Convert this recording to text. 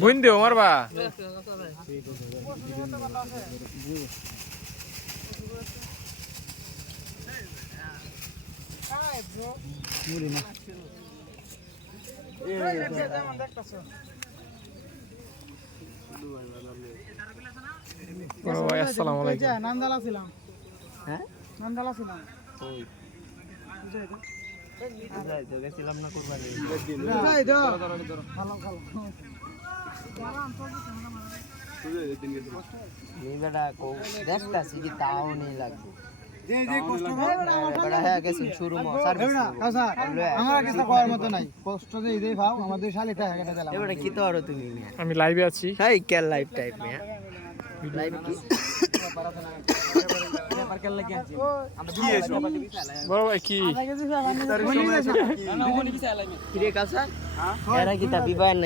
বুন দিও মারবা আসসালামু আলাইকুম নান্দালা ছিলাম হ্যাঁ নান্দালা ছিলাম ওই যাই তো গেছিলাম না কুরবানি যাই তো ভালো ভালো এই বেটা কো দেখতাছি কি তাও নেই লাগবে যে যে কষ্ট হয় বেটা হ্যাঁ গেছি শুরু মো সার্ভিস কাসা আমার কাছে করার মতো নাই কষ্ট যে ইদেই ভাও আমাদের শালিটা হেটা দিলাম এবারে কি তো আরো তুমি আমি লাইভে আছি হাই কেল লাইভ টাইপ মে লাইভ কি বড় ভাই কি কিরে কাসা এরা কি তা বিবাহ